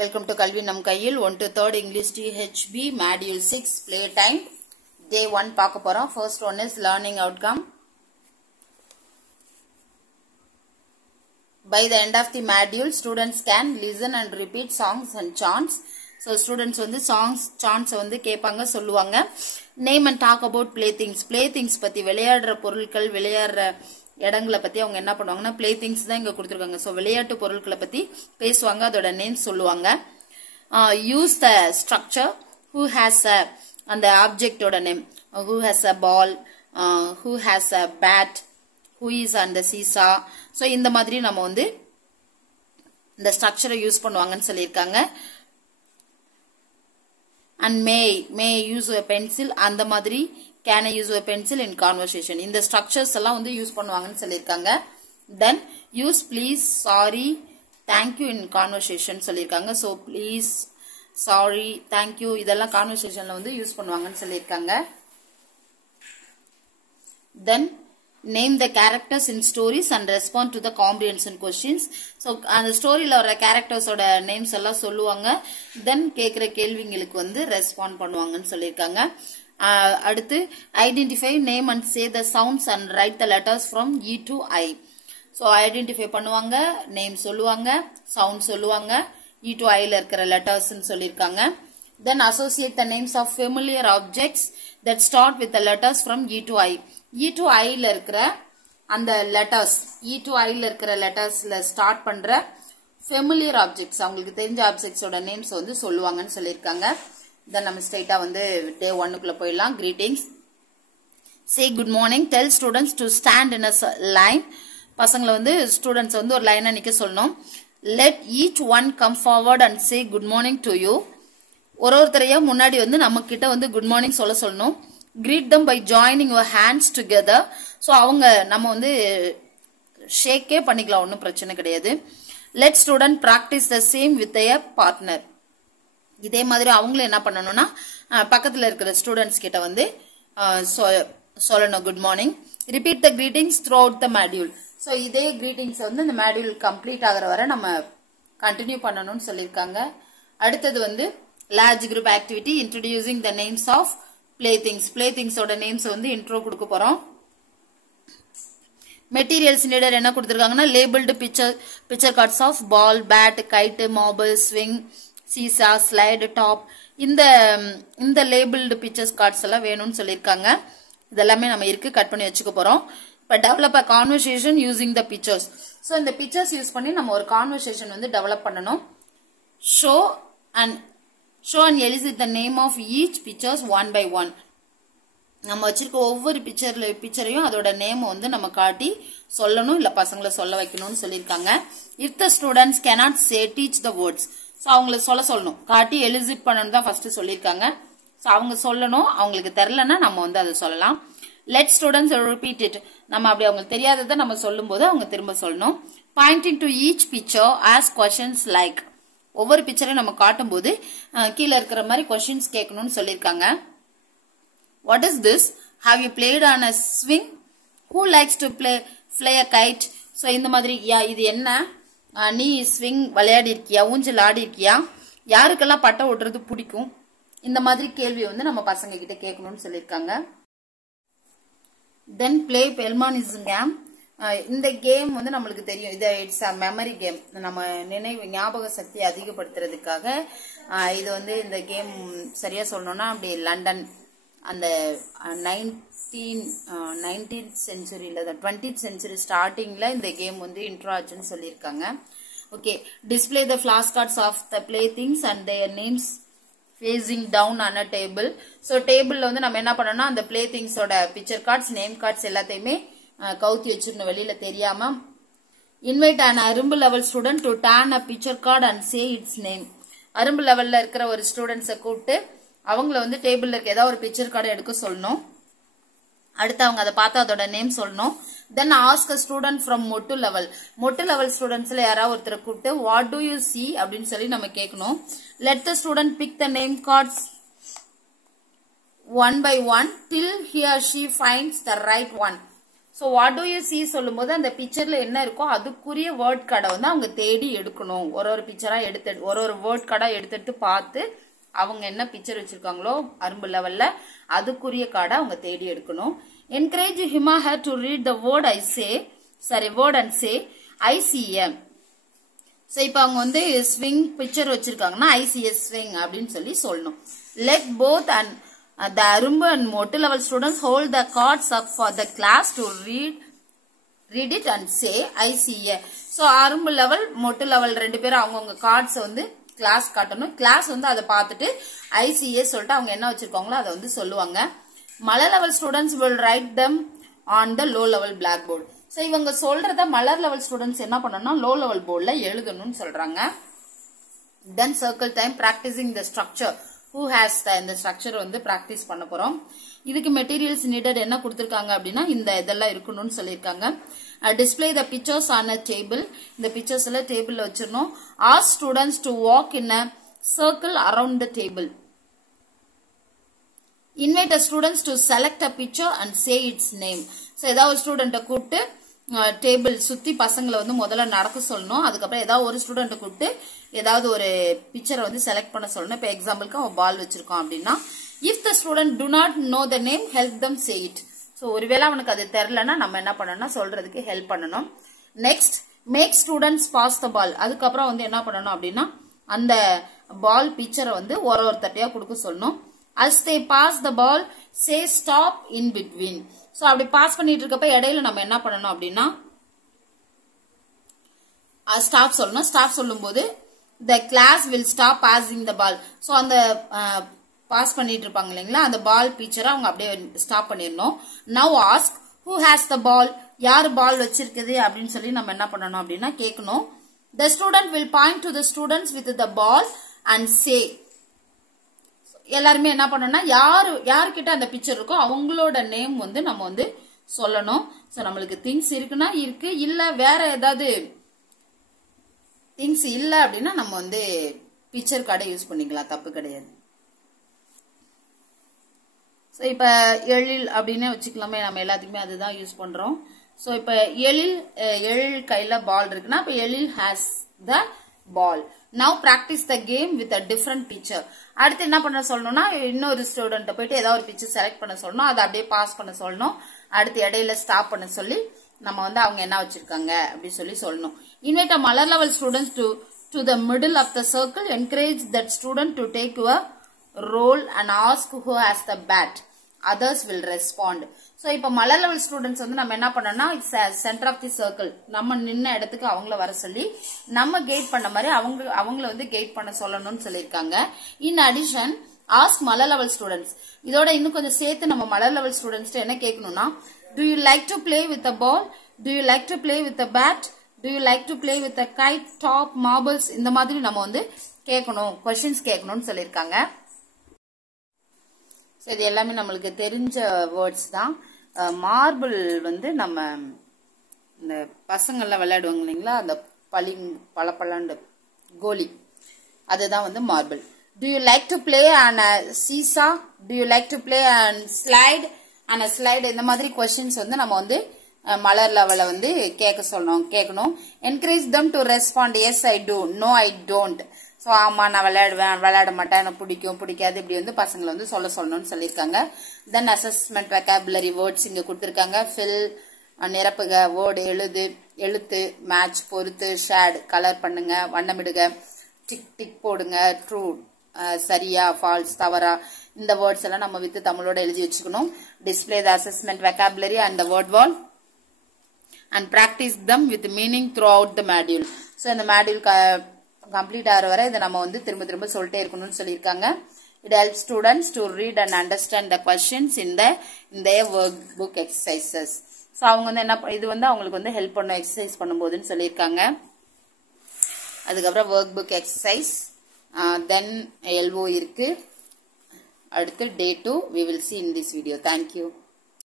Welcome to Kalvi Nam Kayil 1 to 3rd English THB Module 6 Playtime Day 1 பார்க்க போறோம். First one is learning outcome. By the end of the module, students can listen and repeat songs and chants. So students வந்து songs, chants வந்து கேட்பாங்க சொல்லுவாங்க. Name and talk about playthings. Playthings பத்தி விளையாடுற பொருட்கள் விளையாடுற இடங்களை பத்தி அவங்க என்ன பண்ணுவாங்கன்னா playthings தான் இங்க கொடுத்திருக்காங்க. So விளையாட்டு பொருட்களை பத்தி பேசுவாங்க, அதோட நேம் சொல்லுவாங்க. Use the structure. Who has a அந்த ஆப்ஜெக்ட் ஓட name. Who has a ball, who has a bat, who is on the seesaw. So இந்த மாதிரி நம்ம வந்து இந்த ஸ்ட்ரக்சரை யூஸ் பண்ணுவாங்கன்னு சொல்லியிருக்காங்க. And may use a pencil. அந்த மாதிரி can I use a pencil in conversation. இந்த structures எல்லாம் வந்து யூஸ் பண்ணுவாங்கன்னு சொல்லியிருக்காங்க. Then use please, sorry, thank you in conversation சொல்லியிருக்காங்க. So please, sorry, thank you இதெல்லாம் conversationல வந்து யூஸ் பண்ணுவாங்கன்னு சொல்லியிருக்காங்க. Then name the characters in stories and respond to the comprehension questions. So அந்த ஸ்டோரியில வர கேரக்டர்ஸோட நேம்ஸ் எல்லாம் சொல்லுவாங்க. தென் கேட்குற கேள்விங்களுக்கு வந்து ரெஸ்பாண்ட் பண்ணுவாங்கன்னு சொல்லியிருக்காங்க. அடுத்து identify name and say the sounds and write the letters from E to I. So identify பண்ணுவாங்க, நேம் சொல்லுவாங்க, சவுண்ட் சொல்லுவாங்க, இ டு ஐல இருக்கிற லெட்டர்ஸ்ன்னு சொல்லியிருக்காங்க. Then associate the names of familiar objects that start with the letters from E to I. E to ஐல இருக்கிற அந்த லெட்டர்ஸ், இ டு ஐல இருக்கிற லெட்டர்ஸ்ல ஸ்டார்ட் பண்ற ஃபெமிலியர் ஆப்ஜெக்ட்ஸ், அவங்களுக்கு தெரிஞ்ச ஆப்ஜெக்ட்ஸோட நேம்ஸ் வந்து சொல்லுவாங்கன்னு சொல்லியிருக்காங்க. தென் நம்ம ஸ்ட்ரைட்டா வந்து டே 1க்குள்ள போயிடலாம். Greetings. Say good morning. Tell students to stand in a line. பசங்களை வந்து ஸ்டூடெண்ட்ஸ் வந்து ஒரு லைனா நிக்க சொல்லணும். Let each one come forward and say good morning to you. ஒருத்தரையா முன்னாடி வந்து நம்ம கிட்ட வந்து குட் மார்னிங் சொல்ல சொல்லணும். Greet them by joining your hands together. So அவங்க நம்ம வந்து ஷேக்கே பண்ணிக்கலாம், ஒன்றும் பிரச்சனை கிடையாது. Let student practice the same with their partner. இதே மாதிரி அவங்களும் என்ன பண்ணணும்னா பக்கத்துல இருக்கிற ஸ்டூடெண்ட்ஸ் கிட்ட வந்து சொல்லணும் good morning. Repeat the greetings through out the module. So இதே கிரீட்டிங்ஸ் வந்து இந்த மாடியூல் கம்ப்ளீட் ஆகிற வரை நம்ம கண்டினியூ பண்ணணும்னு சொல்லியிருக்காங்க. அடுத்தது வந்து large group activity introducing the names of playthings. playthings ஓட நேம்ஸ் வந்து இன்ட்ரோ கொடுக்க போறோம். மெட்டீரியல்ஸ் நீடட் என்ன கொடுத்திருக்காங்கன்னா labelled picture cards of ball, bat, kite, marble, swing, seesaw, slide, top. இந்த லேபிள்டு பிக்சர்ஸ் கார்ட்ஸ் எல்லாம் வேணும்னு சொல்லியிருக்காங்க. இதெல்லாமே நம்ம இருக்கு, கட் பண்ணி வச்சுக்க போறோம். இப்போ develop a conversation using the pictures. So இந்த பிக்சர்ஸ் யூஸ் பண்ணி நம்ம ஒரு கான்வர்சேஷன் வந்து டெவலப் பண்ணணும். Show and elicit the name of each pictures one by one. நம்ம வச்சிருக்க ஒவ்வொரு பிக்சரையும் அதோட நேம் வந்து நம்ம காட்டி சொல்லணும், இல்ல பசங்களை சொல்ல வைக்கணும்னு சொல்லியிருக்காங்க. If the students cannot say, teach the words. So அவங்கள சொல்ல சொல்லணும், காட்டி எலிசிட் பண்ணணும் தான் ஃபர்ஸ்ட் சொல்லியிருக்காங்க. ஸோ அவங்க சொல்லணும், அவங்களுக்கு தெரியலன்னா நம்ம வந்து அதை சொல்லலாம். Let students repeat it. நம்ம அப்படி அவங்களுக்கு தெரியாததை நம்ம சொல்லும் போது அவங்க திரும்ப சொல்லணும். Pointing to each picture, ask questions like. ஒவ்வொரு பிக்சரையும் நம்ம காட்டும் போது கீழே இருக்கிற மாதிரி கொஸ்டின்ஸ் கேட்கணும்னு சொல்லியிருக்காங்க. What is this? Have you played on a swing? Who likes to fly a kite? So இந்த மாதிரி இது என்ன, நீ ஸ்விங் விளையாடி இருக்கியா, ஊஞ்சல் ஆடி இருக்கியா, யாருக்கெல்லாம் பட்டை ஓட்டுறது பிடிக்கும், இந்த மாதிரி கேள்வி வந்து நம்ம பசங்க கிட்ட கேட்கணும்னு சொல்லியிருக்காங்க. Then play pelmanism game. இந்த கேம் வந்து நம்மளுக்கு தெரியும், இது இட்ஸ் அ மெமரி கேம். நம்ம நினைவு ஞாபக சக்தி அதிகப்படுத்துறதுக்காக இது வந்து இந்த கேம் சரியா சொல்லணும்னா அப்படி லண்டன் அந்த 19th செஞ்சுரியில 20th செஞ்சுரி ஸ்டார்டிங்ல இந்த கேம் வந்து இன்ட்ரோ ஆச்சுன்னு சொல்லியிருக்காங்க. Okay, display the flash cards of the play things and their names facing down on a table. So டேபிள்ல வந்து நம்ம என்ன பண்ணோம்னா அந்த பிளே திங்ஸோட பிக்சர் கார்ட்ஸ், நேம் கார்ட்ஸ் எல்லாத்தையுமே கவுத்தி வச்சிருந்த வெளியில தெரியாம. Invite an Arumbu level student to turn a picture card and say its name. Arumbu லெவல்ல இருக்கிற ஒரு ஸ்டூடெண்ட்ஸை கூப்பிட்டு அவங்கள வந்து டேபிள்ல இருக்க ஏதாவது ஒரு பிக்சர் கார்டு எடுக்க சொல்லணும். அடுத்து அவங்க அதை பார்த்து அதோட நேம் சொல்லணும். தென் ஆஸ்க் அ ஸ்டூடெண்ட் ஃப்ரம் மொட்டு லெவல் ஸ்டூடெண்ட்ஸ்ல யாராவது ஒருத்தரை கூப்பிட்டு வாட் டு யூ சி அப்படின்னு சொல்லி நம்ம கேட்கணும். Let the student pick the name cards one by one till he or she finds the right one. So what to you see சொல்லும் போது அந்த பிக்சர்ல என்ன இருக்கோ அதுக்குரிய வேர்ட் கார்டை வந்து அவங்க தேடி எடுக்கணும். ஒரு பிக்சரா எடுத்து ஒரு வேர்ட் கார்டா எடுத்து பார்த்து அவங்க என்ன பிக்சர் வச்சிருக்காங்களோ அரும்பு லெவல்ல அதுக்குரிய கார்டை அவங்க தேடி எடுக்கணும். Encourage him R her to read the word and say I C A. So இப்போ அவங்க வந்து ஸ்விங் பிக்சர் வச்சிருக்காங்கன்னா ஐசிஎஸ் ஸ்விங் அப்படின்னு சொல்லி சொல்லணும். Let both and the Arumbu and Mottu level students hold the cards up for the class to read it and say I see a. So Arumbu level Mottu level ரெண்டு பேரும் அவங்க cards வந்து class காட்டணும். Class வந்து அதை பார்த்துட்டு ICA சொல்லிட்டு அவங்க என்ன வச்சிருக்காங்களோ அதை வந்து சொல்லுவாங்க. Malar level students will write them on the low level blackboard. So இவங்க சொல்றத மலர் லெவல் ஸ்டூடெண்ட்ஸ் என்ன பண்ணணும்னா லோ லெவல் போர்ட்ல எழுதணும்னு சொல்றாங்க. Then circle time practicing the structure. Who has இந்த ஸ்ட்ரக்சர் வந்து பிராக்டிஸ் பண்ண போறோம். இதுக்கு மெட்டீரியல்ஸ் நீடட் என்ன கொடுத்திருக்காங்க அப்படின்னா இந்த இதெல்லாம் இருக்கணும்னு சொல்லியிருக்காங்க. Display the pictures on a table. இந்த பிக்சர்ஸ் எல்லாம் டேபிள்ல வச்சிடணும். Ask students to walk in a circle around the table. Invite a students to select a picture and say its name. So ஏதாவது ஸ்டூடெண்ட்டை கூப்பிட்டு டேபிள் சுத்தி பசங்களை வந்து முதல்ல நடக்க சொல்லணும். அதுக்கப்புறம் ஏதாவது ஒரு ஸ்டூடெண்ட்டை கூப்பிட்டு ஏதாவது ஒரு பிக்சரை வந்து செலக்ட் பண்ண சொல்லணும். இப்போ எக்ஸாம்பிளுக்கு அவன் பால் வச்சிருக்கான் அப்படின்னா if the student to not know the name help them say it. So ஒருவேளை அவனுக்கு அது தெரியலன்னா நம்ம என்ன பண்ணணும்னா சொல்றதுக்கு ஹெல்ப் பண்ணணும். நெக்ஸ்ட் மேக் ஸ்டூடெண்ட்ஸ் பாஸ் த பால். அதுக்கப்புறம் வந்து என்ன பண்ணணும் அப்படின்னா அந்த பால் பிக்சரை வந்து ஒரு தட்டையா கொடுக்க சொல்லணும். as they pass the ball say stop in between. So அப்படி பாஸ் பண்ணிட்டு இருக்கப்ப இடையில நம்ம என்ன பண்ணணும் அப்படின்னா ஸ்டாப் சொல்லணும். ஸ்டாப் சொல்லும் போது the class will stop passing the ball. So அந்த பாஸ் பண்ணிட்டு இருப்பாங்க இல்லைங்களா அந்த பால் பிக்சரை அவங்க அப்படியே ஸ்டாப் பண்ணிடணும். now ask who has the ball. யாரு பால் வச்சிருக்குது அப்படின்னு சொல்லி நம்ம என்ன பண்ணணும் அப்படின்னா கேட்கணும். the student will point to the students with the ball and say. எல்லாருமே என்ன பண்ணணும்னா யாருக்கிட்ட அந்த பிக்சர் இருக்கோ அவங்களோட நேம் வந்து நம்ம வந்து சொல்லணும். ஸோ நம்மளுக்கு திங்ஸ் இருக்குன்னா இருக்கு, இல்ல வேற ஏதாவது திங்ஸ் இல்ல அப்படின்னா நம்ம வந்து பிக்சர் கார்டை யூஸ் பண்ணிக்கலாம், தப்பு கிடையாது. ஸோ இப்ப எழில் அப்படின்னு வச்சுக்கலாமே, நம்ம எல்லாத்துக்குமே அதுதான் யூஸ் பண்றோம். ஸோ இப்ப எழில் கையில பால் இருக்குன்னா இப்ப Ezhil has the ball. Now practice the game with a different picture. அடுத்து என்ன பண்ண சொல்லணும்னா இன்னொரு ஸ்டூடெண்ட் போயிட்டு ஏதாவது ஒரு பிக்சர் செலக்ட் பண்ண சொல்லணும். அதை அப்படியே பாஸ் பண்ண சொல்லணும். அடுத்து இடையில ஸ்டாப் பண்ண சொல்லி நம்ம வந்து அவங்க என்ன வச்சிருக்காங்க அப்படி சொல்லி சொல்லணும். Invite a Malar level students to the middle of the circle. Encourage that student to take a role and ask who has the bat. Others will respond. So இப்ப மலர் லெவல் ஸ்டூடெண்ட்ஸ் வந்து நம்ம என்ன பண்ணோம்னா சென்டர் ஆஃப் தி சர்க்கிள் நம்ம நின்ன இடத்துக்கு அவங்கள வர சொல்லி நம்ம கெயிட் பண்ண மாதிரி அவங்கள வந்து கெயிட் பண்ண சொல்லணும்னு சொல்லியிருக்காங்க. In addition ask Malar level students. இதோட இன்னும் கொஞ்சம் சேர்த்து நம்ம மலர் லெவல் ஸ்டூடெண்ட்ஸ் என்ன கேட்கணும்னா do you like to play with a ball? Do you like to play with a bat? Do you like to play with a kite, top, marbles? இந்த மாதிரி நம்ம வந்து கேட்கணும், கொஸ்டின்ஸ் கேட்கணும்னு சொல்லியிருக்காங்க. ஸோ இது எல்லாமே நம்மளுக்கு தெரிஞ்ச வேர்ட்ஸ் தான். மார்பிள் வந்து நம்ம இந்த பசங்கள்லாம் விளையாடுவாங்க இல்லைங்களா அந்த பளபளன்னு கோலி, அதுதான் வந்து marble. Do you like to play on a seesaw? Do you like to play on slide? On a slide இந்த மாதிரி கொஸ்டின்ஸ் வந்து நம்ம வந்து மலர் லெவல வந்து கேட்கணும். Encourage them to respond. Yes I do, no I don't. So ஆமா நான் விளையாட மாட்டேன், எனக்கு பிடிக்காது, இப்படி வந்து பசங்களை வந்து சொல்லணும்னு சொல்லியிருக்காங்க. தென் அசஸ்மெண்ட் வெக்காபுலரி வேர்ட்ஸ் இங்க கொடுத்துருக்காங்க. ஃபில் நிரப்புக, வேர்டு எழுத்து, மேட்ச் பொறுத்து, ஷேட் கலர் பண்ணுங்க, வண்ணமிடுக, டிக் போடுங்க, ட்ரூ சரியா, ஃபால்ஸ் தவறா, இந்த வேர்ட்ஸ் எல்லாம் நம்ம வித் தமிழோட எழுதி வச்சுக்கணும். Display the assessment vocabulary and the word wall and practice them with meaning throughout the module. So இந்த மாடியூல் கம்ப்ளீட் ஆகிற வரை இதை நம்ம வந்து திரும்ப சொல்லிட்டே இருக்கணும்னு சொல்லியிருக்காங்க. It helps students to read and understand the questions in their workbook exercises. So அவங்க வந்து என்ன இது வந்து அவங்களுக்கு வந்து ஹெல்ப் பண்ணும் எக்ஸசைஸ் பண்ணும்போதுன்னு சொல்லியிருக்காங்க. அதுக்கப்புறம் ஒர்க் புக் எக்ஸசைஸ், தென் LO இருக்கு. அடுத்து day 2 we will see in this video. Thank you.